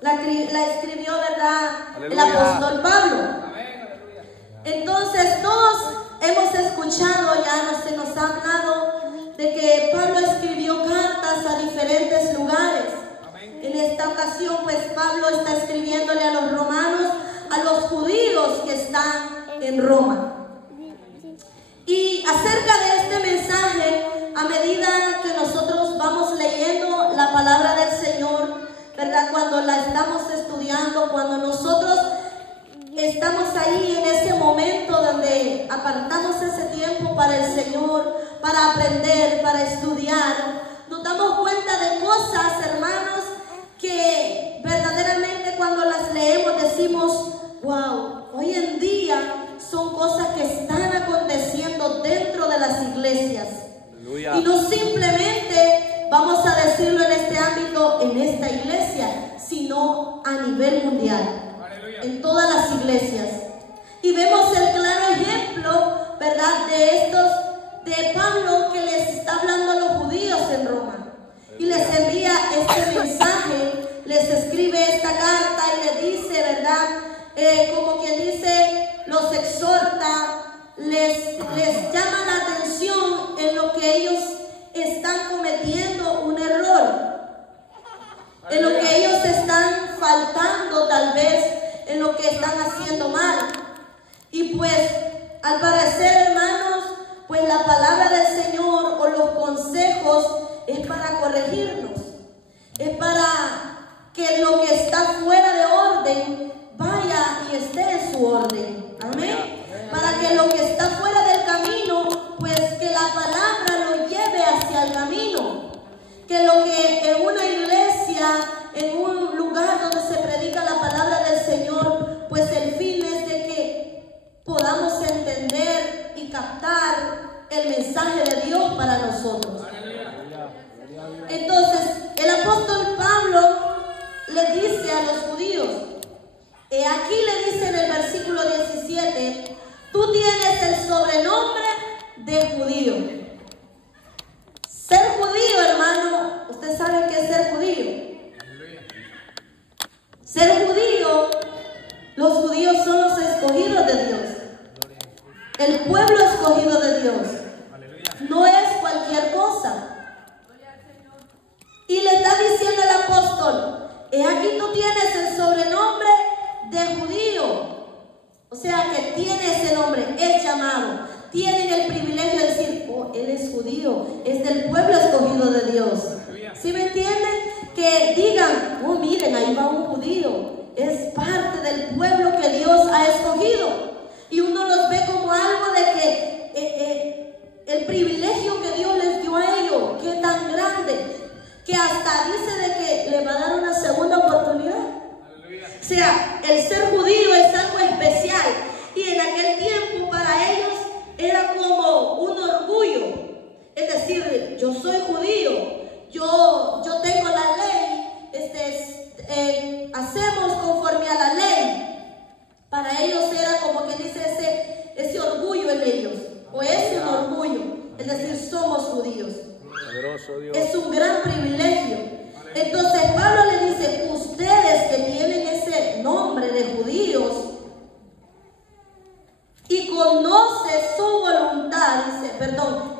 la escribió, ¿verdad? Aleluya. El apóstol Pablo. Amén, aleluya. Entonces todos hemos escuchado, ya se nos ha hablado de que Pablo escribió cartas a diferentes lugares. Amén. En esta ocasión, pues Pablo está escribiéndole a los romanos, a los judíos que están en Roma. Y acerca de este mensaje, a medida que nosotros vamos leyendo la palabra del Señor, ¿verdad? Cuando la estamos estudiando, cuando nosotros estamos ahí en ese momento donde apartamos ese tiempo para el Señor, para aprender, para estudiar, nos damos cuenta de cosas, hermanos, que verdaderamente cuando las leemos decimos, wow, hoy en día son cosas que están aconteciendo dentro de las iglesias. Aleluya. Y no simplemente, vamos a decirlo en este ámbito, en esta iglesia, sino a nivel mundial. Aleluya. En todas las iglesias. Y vemos el claro ejemplo, ¿verdad? De Pablo, que les está hablando a los judíos en Roma. Y les envía este mensaje, les escribe esta carta y les dice, ¿verdad? Como quien dice, los exhorta, les llama la atención en lo que ellos están cometiendo un error, en lo que ellos están faltando tal vez, en lo que están haciendo mal. Y pues al parecer, hermanos, pues la palabra del Señor o los consejos es para corregirnos, es para que lo que está fuera de orden vaya y esté en su orden. Amén. Para que lo que está fuera del camino, pues que la palabra lo lleve hacia el camino. Que lo que en una iglesia, en un lugar donde se predica la palabra del Señor, pues el fin es de que podamos entender y captar el mensaje de Dios para nosotros. Entonces, el apóstol Pablo le dice a los judíos, aquí le dice en el versículo 17, tú tienes el sobrenombre de judío. Ser judío, hermano, ¿usted sabe qué es ser judío? Ser judío, los judíos son los escogidos de Dios. El pueblo escogido de Dios. No es cualquier cosa. Y le está diciendo el apóstol, aquí tú tienes el sobrenombre de judío. O sea que tiene ese nombre, es llamado. Tienen el privilegio de decir, oh, él es judío, es del pueblo escogido de Dios. ¿Sí me entienden? Que digan, oh, miren, ahí va un judío. Es parte del pueblo que Dios ha escogido. Y uno los ve como algo de que el privilegio que Dios les dio a ellos, que es tan grande, que hasta dice de que le va a dar una segunda oportunidad. O sea, el ser judío es algo especial. Y en aquel tiempo para ellos era como un orgullo. Es decir, yo soy judío, yo tengo la ley, hacemos conforme a la ley. Para ellos era como que dice ese orgullo en ellos, o es un orgullo, es decir, somos judíos. Es un gran privilegio. Entonces Pablo le dice, ustedes que tienen ese nombre de judíos y conoces su voluntad,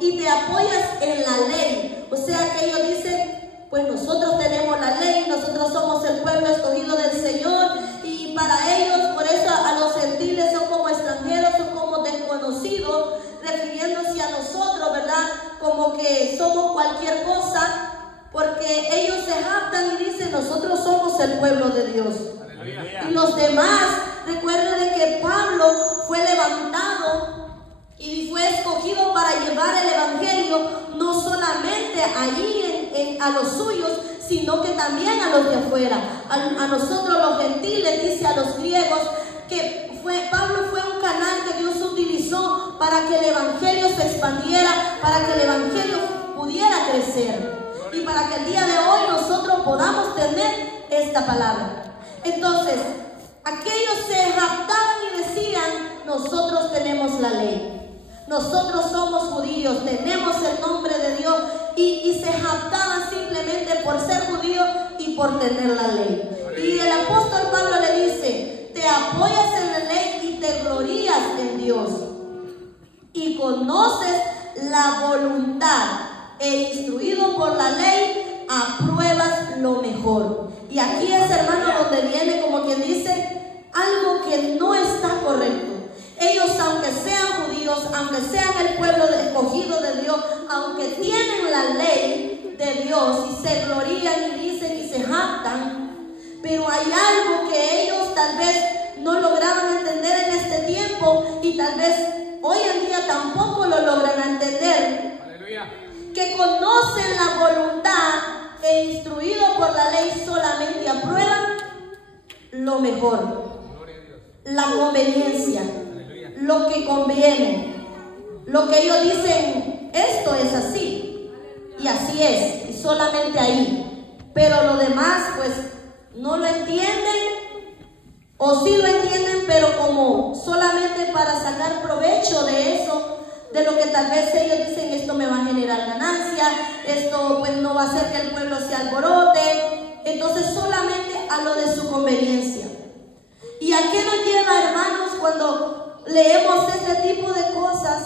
y te apoyas en la ley. O sea que ellos dicen, pues nosotros tenemos la ley, nosotros somos el pueblo escogido del Señor, y para ellos, por eso a los gentiles son como extranjeros, son como desconocidos, refiriéndose a nosotros, ¿verdad? Como que somos cualquier cosa, porque ellos se jactan y dicen, nosotros somos el pueblo de Dios. Aleluya. Y los demás, recuerden de que Pablo fue levantado y fue escogido para llevar el evangelio, no solamente allí a los suyos, sino que también a los de afuera, a nosotros los gentiles, dice a los griegos, que Pablo fue un canal que Dios utilizó para que el evangelio se expandiera, para que el evangelio pudiera crecer y para que el día de hoy nosotros podamos tener esta palabra. Entonces, aquellos se jactaban y decían, nosotros tenemos la ley, nosotros somos judíos, tenemos el nombre de Dios, y se jactaban simplemente por ser judíos y por tener la ley. Y el apóstol Pablo le dice, te apoyas en la ley y te glorías en Dios. Y conoces la voluntad e instruido por la ley, apruebas lo mejor. Y aquí es, hermano, donde viene, como quien dice, algo que no está correcto. Ellos, aunque sean judíos, aunque sean el pueblo escogido de Dios, aunque tienen la ley de Dios y se glorían y dicen y se jactan, pero hay algo que ellos tal vez no lograban entender en este tiempo y tal vez hoy en día tampoco lo logran entender. Aleluya. Que conocen la voluntad e instruidos por la ley solamente aprueban lo mejor, la conveniencia, lo que conviene, lo que ellos dicen, esto es así y así es, y solamente ahí. Pero lo demás pues no lo entienden, o sí lo entienden, pero como solamente para sacar provecho de eso, de lo que tal vez ellos dicen, esto me va a generar ganancia, esto pues no va a hacer que el pueblo se alborote. Entonces solamente a lo de su conveniencia. ¿Y a qué nos lleva, hermanos, cuando leemos este tipo de cosas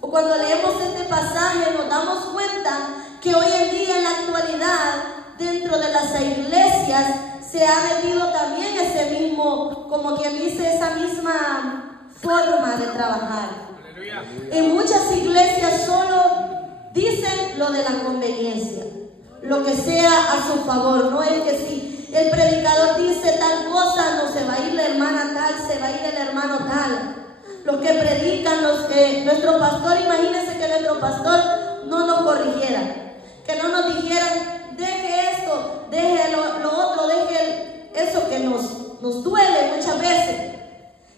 o cuando leemos este pasaje? Nos damos cuenta que hoy en día, en la actualidad, dentro de las iglesias se ha metido también ese mismo, como quien dice, esa misma forma de trabajar. Aleluya. En muchas iglesias solo dicen lo de la conveniencia, lo que sea a su favor. No es que si el predicador dice tal cosa, no se va a ir la hermana tal, se va a ir el hermano tal. Los que predican, nuestro pastor, imagínense que nuestro pastor no nos corrigiera, que no nos dijeran, deje esto, deje lo otro, deje eso que nos duele muchas veces.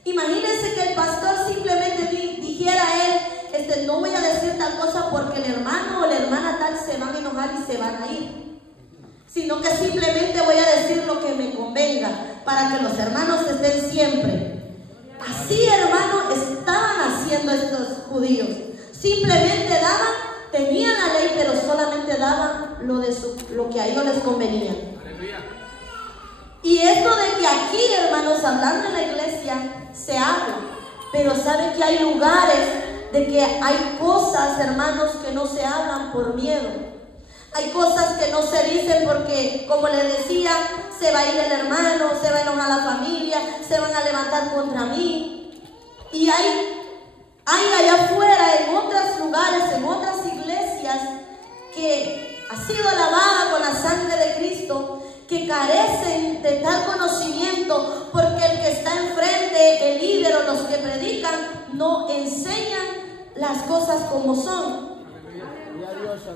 Imagínense que el pastor simplemente dijera a él, no voy a decir tal cosa porque el hermano o la hermana tal se van a enojar y se van a ir, sino que simplemente voy a decir lo que me convenga para que los hermanos estén siempre. Así, hermano, estaban haciendo estos judíos. Simplemente daban, tenían la ley, pero solamente daban lo que a ellos les convenía. Y esto de que aquí, hermanos, hablando en la iglesia, se habla, pero saben que hay lugares de que hay cosas, hermanos, que no se hablan por miedo. Hay cosas que no se dicen porque, como les decía, se va a ir el hermano, se va a enojar la familia, se van a levantar contra mí. Y hay allá afuera, en otros lugares, en otras iglesias, que ha sido lavada con la sangre de Cristo, que carecen de tal conocimiento, porque el que está enfrente, el líder o los que predican, no enseñan las cosas como son.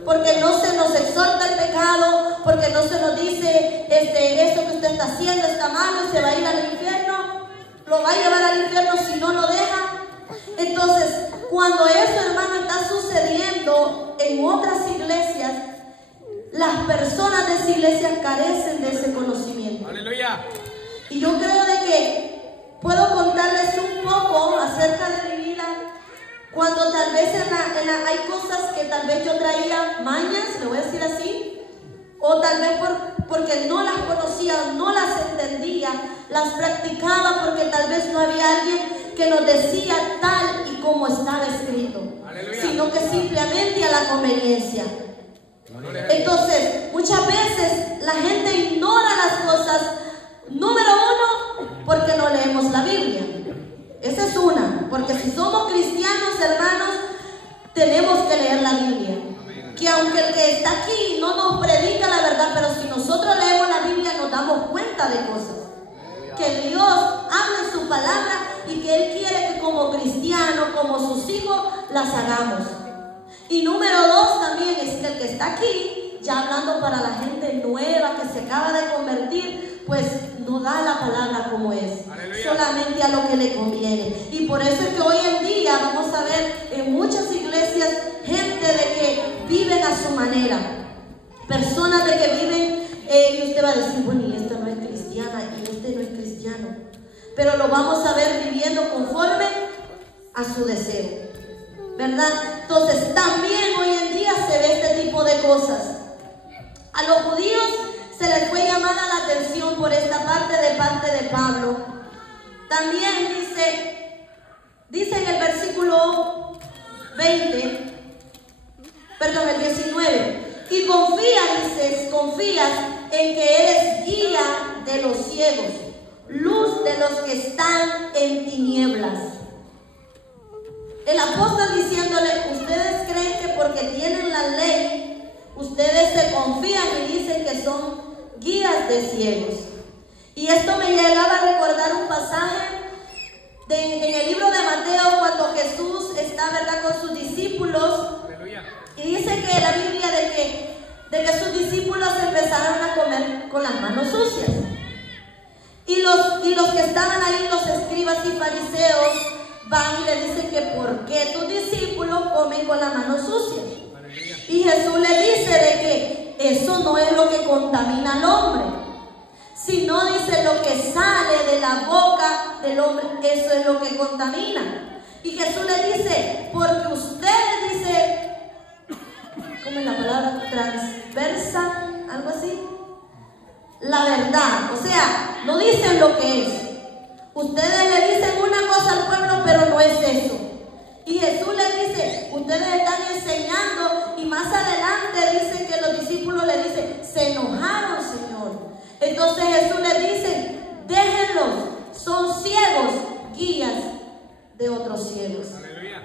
Porque no se nos exhorta el pecado, porque no se nos dice, esto que usted está haciendo está malo y se va a ir al infierno, lo va a llevar al infierno si no lo deja. Entonces, cuando eso, hermano, está sucediendo en otras iglesias, las personas de esa iglesia carecen de ese conocimiento. Aleluya. Y yo creo de que puedo contarles un poco acerca de mi vida, cuando tal vez hay cosas que tal vez yo traía mañas, le voy a decir así, o tal vez porque no las conocía, no las entendía, las practicaba porque tal vez no había alguien que nos decía tal y como estaba escrito. Aleluya. Sino que simplemente a la conveniencia. Entonces, muchas veces la gente ignora las cosas. Número uno, porque no leemos la Biblia. Esa es una, porque si somos cristianos, hermanos, tenemos que leer la Biblia. Que aunque el que está aquí no nos predica la verdad, pero si nosotros leemos la Biblia nos damos cuenta de cosas. Que Dios habla en su palabra y que Él quiere que como cristianos, como sus hijos, las hagamos. Y número dos también es que el que está aquí, ya hablando para la gente nueva que se acaba de convertir, pues no da la palabra como es. Aleluya. Solamente a lo que le conviene. Y por eso es que hoy en día vamos a ver en muchas iglesias gente de que viven a su manera. Personas de que viven, y usted va a decir, bueno, y esta no es cristiana, y este no es cristiano. Pero lo vamos a ver viviendo conforme a su deseo, ¿verdad? Entonces también hoy en día se ve este tipo de cosas. A los judíos se les fue llamada la atención por esta parte, Pablo. También dice en el versículo 19, y confías en que eres guía de los ciegos, luz de los que están en tinieblas. El apóstol diciéndole, ustedes creen que porque tienen la ley, ustedes se confían y dicen que son guías de ciegos. Y esto me llegaba a recordar un pasaje en el libro de Mateo, cuando Jesús está, ¿verdad?, con sus discípulos. Aleluya. Y dice que la Biblia de que sus discípulos empezaron a comer con las manos sucias. Y los que estaban ahí, los escribas y fariseos, van y le dicen que por qué tus discípulos comen con las manos sucias. Aleluya. Y Jesús le dice de que eso no es lo que contamina al hombre, sino dice lo que sale de la boca del hombre, eso es lo que contamina. Y Jesús le dice, porque ustedes, dice, ¿cómo es la palabra? Transversan, algo así, la verdad, o sea, no dicen lo que es. Ustedes le dicen una cosa al pueblo, pero no es eso. Y Jesús le dice, ustedes están enseñando, y más adelante dice que los discípulos le dicen, se enojaron, Señor. Entonces Jesús le dice, déjenlos, son ciegos, guías de otros ciegos. Aleluya.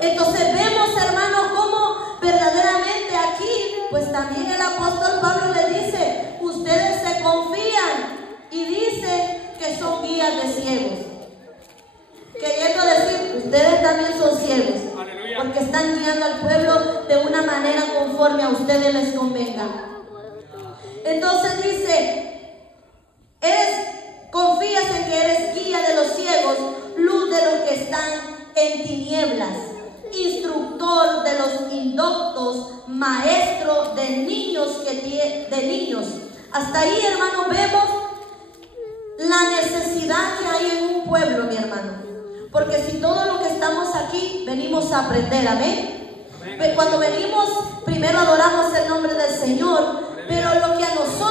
Entonces vemos, hermanos, cómo verdaderamente aquí, pues también el apóstol Pablo le dice, ustedes se confían y dicen que son guías de ciegos. Queriendo decir, ustedes también son ciegos, Aleluya. porque están guiando al pueblo de una manera conforme a ustedes les convenga. Entonces dice, confías en que eres guía de los ciegos, luz de los que están en tinieblas, instructor de los indoctos, maestro de niños Hasta ahí, hermanos, vemos la necesidad que hay en un pueblo, mi hermano. Porque si todo lo que estamos aquí venimos a aprender, amén. Cuando venimos, primero adoramos el nombre del Señor, pero lo que a nosotros